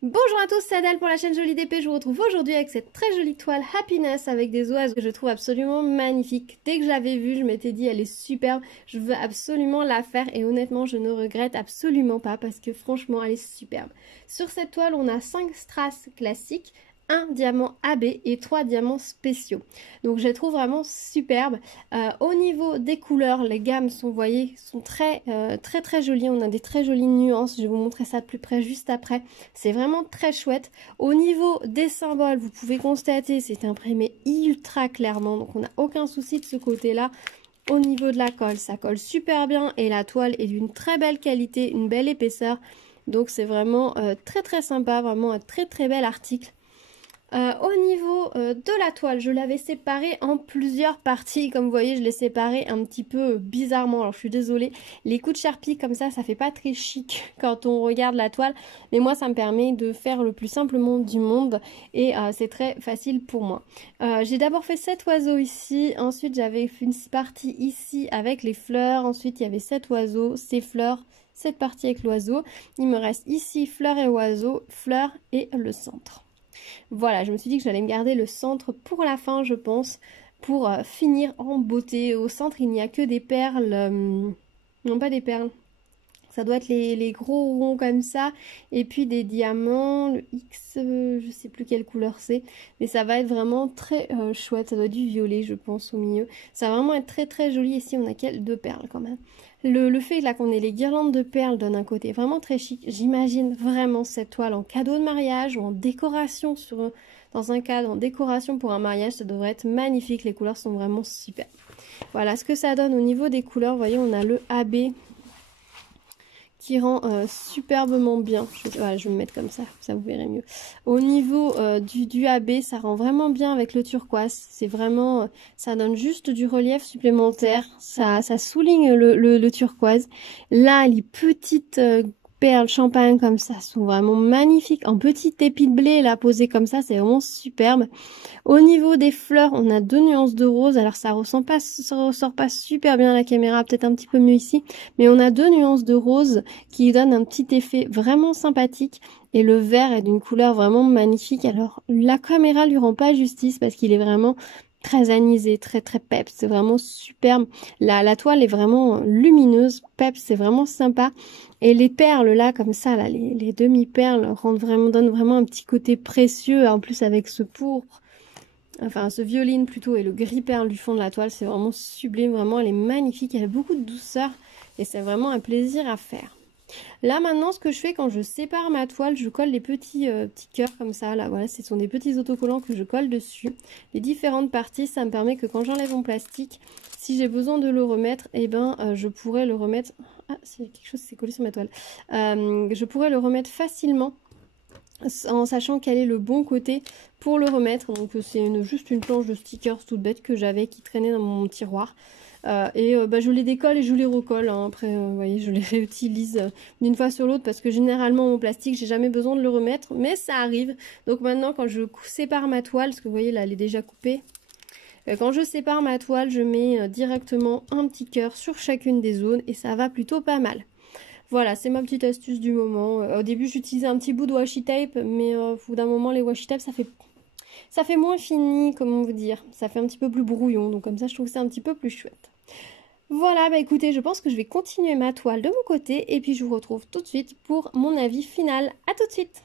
Bonjour à tous, c'est Adèle pour la chaîne Jolie DP. Je vous retrouve aujourd'hui avec cette très jolie toile Happiness avec des oiseaux que je trouve absolument magnifique. Dès que je l'avais vue, je m'étais dit elle est superbe, je veux absolument la faire et honnêtement je ne regrette absolument pas parce que franchement elle est superbe. Sur cette toile on a 5 strass classiques, un diamant AB et 3 diamants spéciaux. Donc je les trouve vraiment superbes. Au niveau des couleurs, les gammes sont, vous voyez, sont très jolies. On a des très jolies nuances. Je vais vous montrer ça de plus près juste après. C'est vraiment très chouette. Au niveau des symboles, vous pouvez constater, c'est imprimé ultra clairement. Donc on n'a aucun souci de ce côté-là. Au niveau de la colle, ça colle super bien et la toile est d'une très belle qualité, une belle épaisseur. Donc c'est vraiment très sympa, vraiment un très bel article. Au niveau de la toile, je l'avais séparée en plusieurs parties. Comme vous voyez, je l'ai séparée un petit peu bizarrement. Alors, je suis désolée. Les coups de Sharpie comme ça fait pas très chic quand on regarde la toile. Mais moi, ça me permet de faire le plus simplement du monde. Et c'est très facile pour moi. J'ai d'abord fait 7 oiseaux ici. Ensuite, j'avais fait une partie ici avec les fleurs. Ensuite, il y avait 7 oiseaux, ces fleurs, cette partie avec l'oiseau. Il me reste ici fleurs et oiseaux, fleurs et le centre. Voilà, je me suis dit que j'allais me garder le centre pour la fin, je pense, pour finir en beauté. Au centre, il n'y a que des perles, non pas des perles, ça doit être les gros ronds comme ça, et puis des diamants, le X, je sais plus quelle couleur c'est, mais ça va être vraiment très chouette, ça doit être du violet, je pense, au milieu. Ça va vraiment être très joli. Ici, on a deux perles quand même. Le fait là qu'on ait les guirlandes de perles donne un côté vraiment très chic. J'imagine vraiment cette toile en cadeau de mariage ou en décoration dans un cadre, en décoration pour un mariage. Ça devrait être magnifique. Les couleurs sont vraiment super. Voilà ce que ça donne au niveau des couleurs. Vous voyez, on a le AB qui rend superbement bien. Voilà, je vais me mettre comme ça vous verrez mieux. Au niveau du AB, ça rend vraiment bien avec le turquoise. C'est vraiment, ça donne juste du relief supplémentaire. Ça souligne le turquoise. Là, les petites perles champagne comme ça sont vraiment magnifiques. En petites épis de blé, là, posées comme ça, c'est vraiment superbe. Au niveau des fleurs, on a 2 nuances de rose. Alors ça ressort pas super bien à la caméra, peut-être un petit peu mieux ici. Mais on a 2 nuances de rose qui donnent un petit effet vraiment sympathique. Et le vert est d'une couleur vraiment magnifique. Alors la caméra lui rend pas justice parce qu'il est vraiment très anisé, très peps. C'est vraiment superbe. La toile est vraiment lumineuse, peps, c'est vraiment sympa. Et les perles là, comme ça, là, les demi-perles donnent vraiment un petit côté précieux. En plus avec ce pourpre. Enfin, ce violine plutôt et le gris perle du fond de la toile, c'est vraiment sublime, vraiment, elle est magnifique, elle a beaucoup de douceur et c'est vraiment un plaisir à faire. Là maintenant, ce que je fais quand je sépare ma toile, je colle des petits cœurs comme ça, là, voilà, ce sont des petits autocollants que je colle dessus. Les différentes parties, ça me permet que quand j'enlève mon plastique, si j'ai besoin de le remettre, eh ben, je pourrais le remettre... Ah, c'est quelque chose qui s'est collé sur ma toile. Je pourrais le remettre facilement en sachant quel est le bon côté pour le remettre. Donc c'est juste une planche de stickers toute bête que j'avais qui traînait dans mon tiroir. Je les décolle et je les recolle. Hein. Après, vous voyez, je les réutilise d'une fois sur l'autre parce que généralement mon plastique, j'ai jamais besoin de le remettre, mais ça arrive. Donc maintenant, quand je sépare ma toile, parce que vous voyez là, elle est déjà coupée. Quand je sépare ma toile, je mets directement un petit cœur sur chacune des zones et ça va plutôt pas mal. Voilà, c'est ma petite astuce du moment. Au début, j'utilisais un petit bout de washi tape, mais au bout d'un moment, les washi tape, ça fait moins fini, comment vous dire. Ça fait un petit peu plus brouillon, donc comme ça, je trouve que c'est un petit peu plus chouette. Voilà, bah écoutez, je pense que je vais continuer ma toile de mon côté, et puis je vous retrouve tout de suite pour mon avis final. À tout de suite!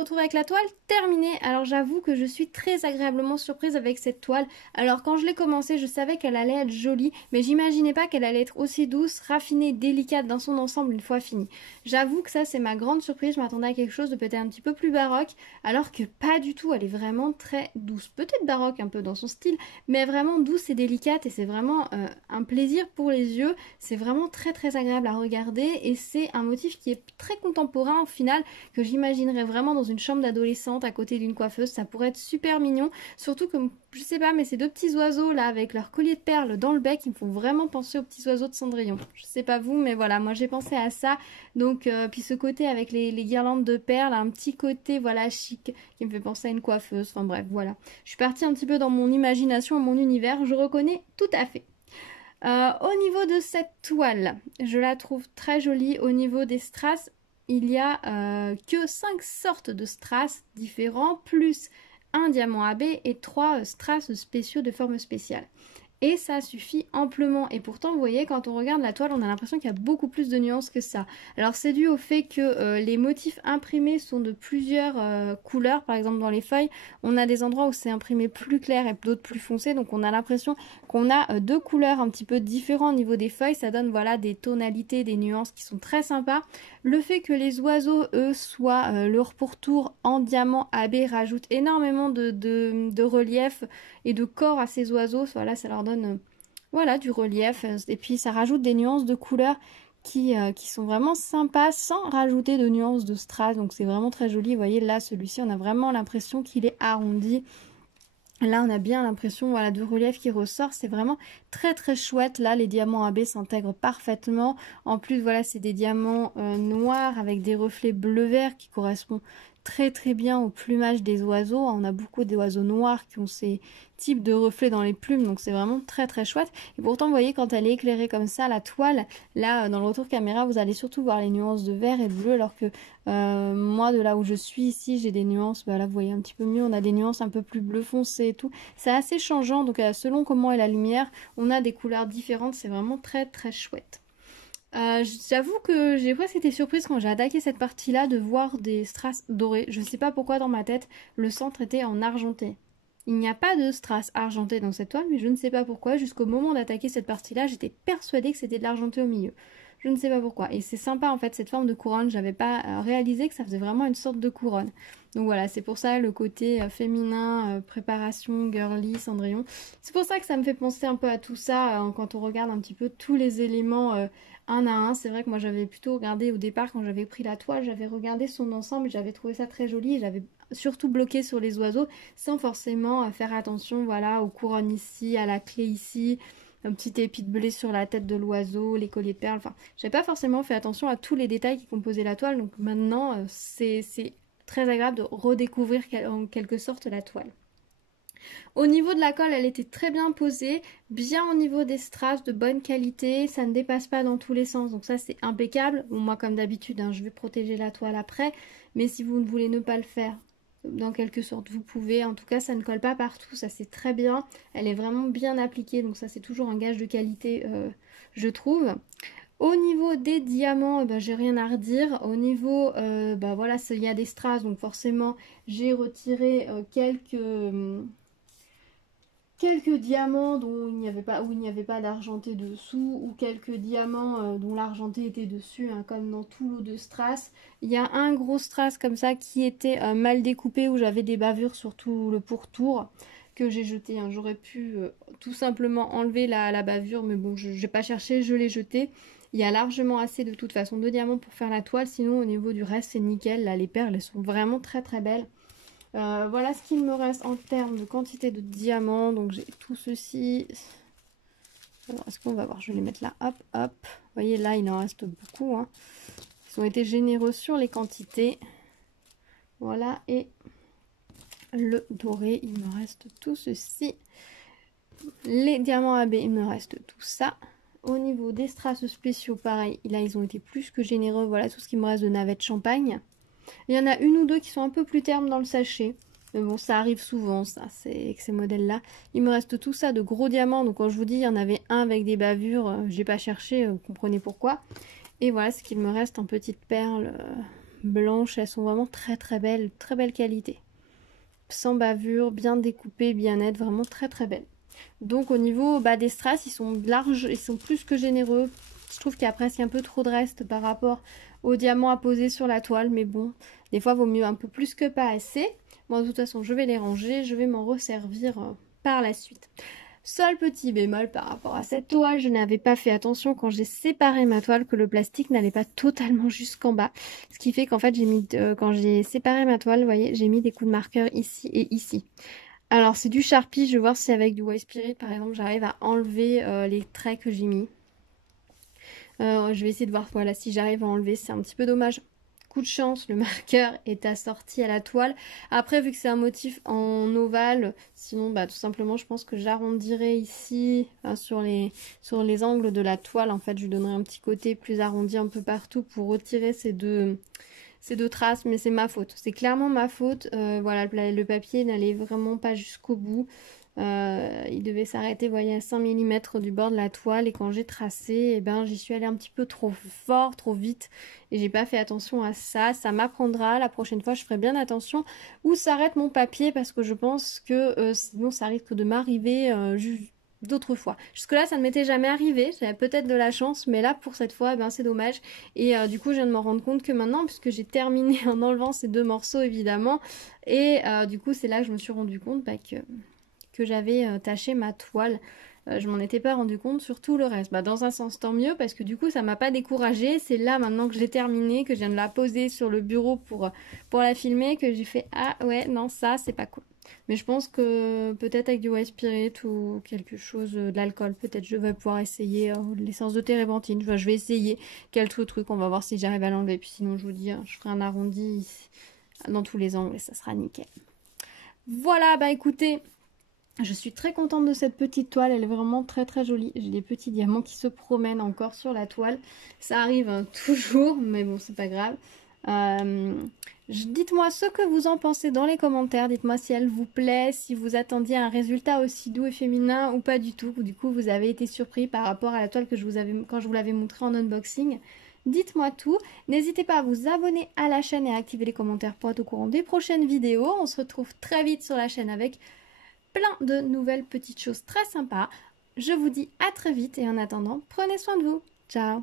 vous retrouve avec la toile terminée. Alors j'avoue que je suis très agréablement surprise avec cette toile. Alors quand je l'ai commencée, je savais qu'elle allait être jolie, mais j'imaginais pas qu'elle allait être aussi douce, raffinée, délicate dans son ensemble une fois finie. J'avoue que ça c'est ma grande surprise, je m'attendais à quelque chose de peut-être un petit peu plus baroque, alors que pas du tout, elle est vraiment très douce. Peut-être baroque un peu dans son style, mais vraiment douce et délicate et c'est vraiment un plaisir pour les yeux. C'est vraiment très très agréable à regarder et c'est un motif qui est très contemporain au final, que j'imaginerais vraiment dans une chambre d'adolescente à côté d'une coiffeuse. Ça pourrait être super mignon, surtout que je sais pas, mais ces deux petits oiseaux là avec leur collier de perles dans le bec, ils me font vraiment penser aux petits oiseaux de Cendrillon. Je sais pas vous, mais voilà, moi j'ai pensé à ça. Donc puis ce côté avec les guirlandes de perles, un petit côté voilà chic qui me fait penser à une coiffeuse. Enfin bref, voilà. Je suis partie un petit peu dans mon imagination, mon univers, je reconnais tout à fait. Au niveau de cette toile, je la trouve très jolie. Au niveau des strass, il y a que 5 sortes de strass différents, plus un diamant AB et 3 strass spéciaux de forme spéciale. Et ça suffit amplement. Et pourtant, vous voyez, quand on regarde la toile, on a l'impression qu'il y a beaucoup plus de nuances que ça. Alors c'est dû au fait que les motifs imprimés sont de plusieurs couleurs. Par exemple, dans les feuilles, on a des endroits où c'est imprimé plus clair et d'autres plus foncé. Donc on a l'impression qu'on a deux couleurs un petit peu différentes au niveau des feuilles. Ça donne voilà des tonalités, des nuances qui sont très sympas. Le fait que les oiseaux, eux, soient leur pourtour en diamant AB rajoute énormément de relief et de corps à ces oiseaux. Voilà, ça leur donne voilà, du relief. Et puis ça rajoute des nuances de couleurs qui sont vraiment sympas sans rajouter de nuances de strass. Donc c'est vraiment très joli. Vous voyez là, celui-ci, on a vraiment l'impression qu'il est arrondi. Là, on a bien l'impression voilà, de relief qui ressort. C'est vraiment très très chouette. Là, les diamants AB s'intègrent parfaitement. En plus, voilà, c'est des diamants noirs avec des reflets bleu-vert qui correspondent très très bien au plumage des oiseaux. On a beaucoup d'oiseaux noirs qui ont ces types de reflets dans les plumes, donc c'est vraiment très très chouette. Et pourtant, vous voyez, quand elle est éclairée comme ça, la toile, là, dans le retour caméra, vous allez surtout voir les nuances de vert et de bleu, alors que moi, de là où je suis ici, j'ai des nuances, bah là, vous voyez un petit peu mieux, on a des nuances un peu plus bleu foncé et tout. C'est assez changeant, donc selon comment est la lumière, on a des couleurs différentes, c'est vraiment très très chouette. J'avoue que j'ai presque été surprise quand j'ai attaqué cette partie-là de voir des strass dorés. Je sais pas pourquoi dans ma tête, le centre était en argenté. Il n'y a pas de strass argenté dans cette toile, mais je ne sais pas pourquoi. Jusqu'au moment d'attaquer cette partie-là, j'étais persuadée que c'était de l'argenté au milieu. Je ne sais pas pourquoi. Et c'est sympa en fait cette forme de couronne. J'avais pas réalisé que ça faisait vraiment une sorte de couronne. Donc voilà, c'est pour ça le côté féminin, préparation, girly, Cendrillon. C'est pour ça que ça me fait penser un peu à tout ça quand on regarde un petit peu tous les éléments un à un. C'est vrai que moi j'avais plutôt regardé au départ quand j'avais pris la toile, j'avais regardé son ensemble et j'avais trouvé ça très joli. J'avais surtout bloqué sur les oiseaux sans forcément faire attention voilà, aux couronnes ici, à la clé ici. Un petit épi de blé sur la tête de l'oiseau, les colliers de perles, enfin, j'avais pas forcément fait attention à tous les détails qui composaient la toile, donc maintenant, c'est très agréable de redécouvrir en quelque sorte la toile. Au niveau de la colle, elle était très bien posée, bien au niveau des strass, de bonne qualité, ça ne dépasse pas dans tous les sens, donc ça c'est impeccable. Bon, moi comme d'habitude, hein, je vais protéger la toile après, mais si vous ne voulez ne pas le faire, dans quelque sorte vous pouvez, en tout cas ça ne colle pas partout, ça c'est très bien, elle est vraiment bien appliquée, donc ça c'est toujours un gage de qualité je trouve. Au niveau des diamants, j'ai rien à redire. Au niveau, voilà, il y a des strass, donc forcément j'ai retiré quelques diamants dont il n'y avait pas, où il n'y avait pas d'argenté dessous, ou quelques diamants dont l'argenté était dessus, hein, comme dans tout lot de strass. Il y a un gros strass comme ça qui était mal découpé, où j'avais des bavures sur tout le pourtour que j'ai jeté. Hein. J'aurais pu tout simplement enlever la bavure, mais bon, je n'ai pas cherché, je l'ai jeté. Il y a largement assez de toute façon de diamants pour faire la toile, sinon au niveau du reste c'est nickel. Là les perles elles sont vraiment très très belles. Voilà ce qu'il me reste en termes de quantité de diamants. Donc j'ai tout ceci. Alors est-ce qu'on va voir? Je vais les mettre là. Hop, hop. Vous voyez là il en reste beaucoup. Hein. Ils ont été généreux sur les quantités. Voilà. Et le doré, il me reste tout ceci. Les diamants AB, il me reste tout ça. Au niveau des strass spéciaux, pareil. Là ils ont été plus que généreux. Voilà tout ce qui me reste de navette champagne. Il y en a une ou deux qui sont un peu plus termes dans le sachet. Mais bon, ça arrive souvent, ça, avec ces modèles-là. Il me reste tout ça de gros diamants. Donc quand je vous dis, il y en avait un avec des bavures. J'ai pas cherché, vous comprenez pourquoi. Et voilà ce qu'il me reste en petites perles. blanches, elles sont vraiment très belles, très belle qualité. Sans bavure, bien découpées, bien nettes, vraiment très belles. Donc au niveau des strass, ils sont larges, ils sont plus que généreux. Je trouve qu'il y a presque un peu trop de reste par rapport aux diamants à poser sur la toile, mais bon, des fois vaut mieux un peu plus que pas assez. Bon, de toute façon, je vais les ranger, je vais m'en resservir par la suite. Seul petit bémol par rapport à cette toile, je n'avais pas fait attention quand j'ai séparé ma toile que le plastique n'allait pas totalement jusqu'en bas. Ce qui fait qu'en fait, j'ai mis quand j'ai séparé ma toile, vous voyez, j'ai mis des coups de marqueur ici et ici. Alors c'est du Sharpie, je vais voir si avec du White Spirit par exemple j'arrive à enlever les traits que j'ai mis. Je vais essayer de voir voilà, si j'arrive à enlever, c'est un petit peu dommage. Coup de chance, le marqueur est assorti à la toile. Après, vu que c'est un motif en ovale, sinon tout simplement je pense que j'arrondirai ici sur les angles de la toile. En fait, je lui donnerai un petit côté plus arrondi un peu partout pour retirer ces deux traces, mais c'est ma faute. C'est clairement ma faute. Voilà, le papier n'allait vraiment pas jusqu'au bout. Il devait s'arrêter, vous voyez, à 5 mm du bord de la toile. Et quand j'ai tracé, eh ben, j'y suis allée un petit peu trop fort, trop vite. Et j'ai pas fait attention à ça. Ça m'apprendra. La prochaine fois, je ferai bien attention où s'arrête mon papier parce que je pense que sinon, ça risque de m'arriver d'autres fois. Jusque-là, ça ne m'était jamais arrivé. J'avais peut-être de la chance, mais là, pour cette fois, c'est dommage. Et du coup, je viens de m'en rendre compte que maintenant, puisque j'ai terminé en enlevant ces deux morceaux, évidemment. Et du coup, c'est là que je me suis rendu compte que j'avais taché ma toile. Je m'en étais pas rendu compte sur tout le reste. Dans un sens, tant mieux, parce que du coup, ça m'a pas découragée. C'est là, maintenant que je l'ai terminée, que je viens de la poser sur le bureau pour la filmer, que j'ai fait « Ah ouais, non, ça, c'est pas cool ». Mais je pense que peut-être avec du White Spirit ou quelque chose, de l'alcool, peut-être je vais pouvoir essayer l'essence de térébenthine. Je vais essayer quelques trucs, on va voir si j'arrive à l'enlever. Puis sinon, je vous dis, je ferai un arrondi ici, dans tous les angles et ça sera nickel. Voilà, écoutez... Je suis très contente de cette petite toile, elle est vraiment très jolie. J'ai des petits diamants qui se promènent encore sur la toile. Ça arrive toujours, mais bon, c'est pas grave. Dites-moi ce que vous en pensez dans les commentaires. Dites-moi si elle vous plaît, si vous attendiez un résultat aussi doux et féminin ou pas du tout. Du coup, vous avez été surpris par rapport à la toile que quand je vous l'avais montrée en unboxing. Dites-moi tout. N'hésitez pas à vous abonner à la chaîne et à activer les commentaires pour être au courant des prochaines vidéos. On se retrouve très vite sur la chaîne avec plein de nouvelles petites choses très sympas. Je vous dis à très vite et en attendant, prenez soin de vous. Ciao!